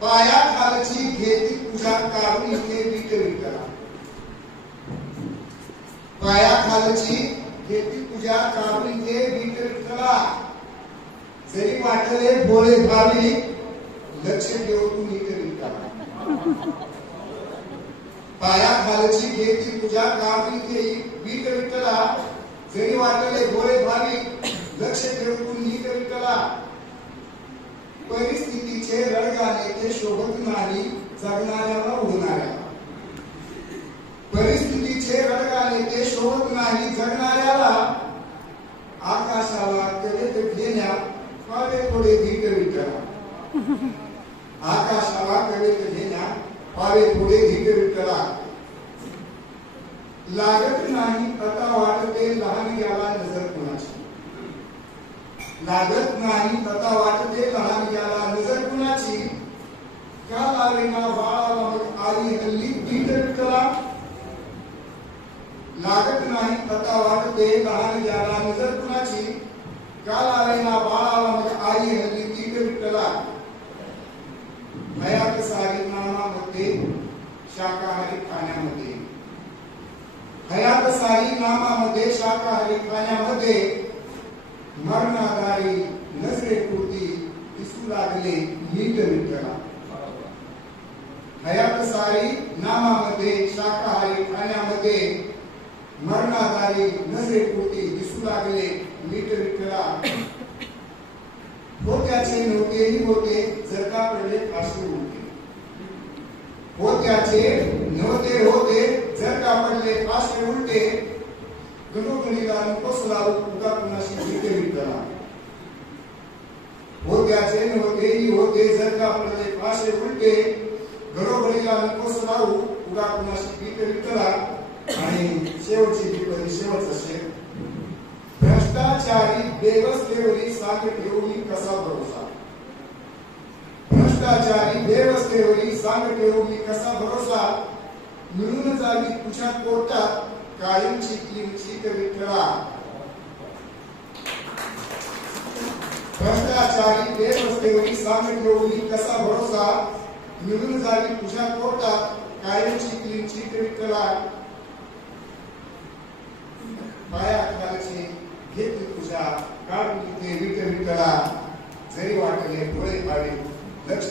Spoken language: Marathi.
पाया खालची घेती तुझ्या काढून इथे विट विठला पाया खालची घेती तुझ्या काढून इथे विट विठला जरी वाटले भोळे भावी लक्ष देऊ तू नीट विठला पाया खालची घेती तुझ्या काढून इथे वीट विठला जरी वाटले भोळे भावी लक्ष ठेव तू नीट विठला परिस्थितीचे ते शोभत नाही जगणाऱ्याला होणाऱ्या परिस्थितीचे रडगाणे ते शोभत नाही जगणाऱ्याला आकाशाला कवेत घेण्या पावे थोडे धीट विठला आकाशाला कवेत घेण्या पावे थोडे धीट विचारा लागत नाही आता वाटते लहान याला नजर कोणाची. लागत नाही तथा वाटते लहान याला नजर कुणाची का लावेना बाळाला मग आई हल्ली पीठ विठला लागत नाही तथा वाटते लहान ज्याला नजर कुणाची? का लावेना बाळाला मग आई हल्ली पीठ विठ्ठला हयात सारी शाकाहारी खाण्यामध्ये. हयात सारी नामामध्ये शाकाहारी खाण्यामध्ये मरणादारी नजरेपुरती दिसू लागले नीट विठ्ठला हयात सारी नामामध्ये शाकाहारी खाण्यामध्ये मरणाकाली नजरे नजरेपुरती दिसू लागले नीट विठ्ठला. होत्याचे नव्हतेही होते जर का पडले फाशी होते. होत्याचे नव्हते होते जर का पडले फाशी उलटे. गणोगणीला नकोसला उगा कुणाशी भीते विठ्ठला. होत्याचे नव्हतेही होते जर का पडले फाशे उलटे. घरोघरीला नकोस लावू उगा कुणाशी भीते विठ्ठला. आणि शेवटची टिप्पणी शेवट शेर भ्रष्टाचारी बेवस्तेवरी सांग ठेवली कसा भरोसा? भ्रष्टाचारी बेवस्तेवरी सांग ठेवली कसा भरोसा? मिळून जावी तुझ्या कोर्टात कायमची किमची विठ्ठला. भ्रष्टाचारी बेवस्तेवरी सांग ठेवली कसा भरोसा? मिळून जावी तुझ्या कोर्टात कायमची किमची विठ्ठला. पाया खालची घेतली तुझ्या विठ्ठला जरी वाटले डोळे पाडे लक्ष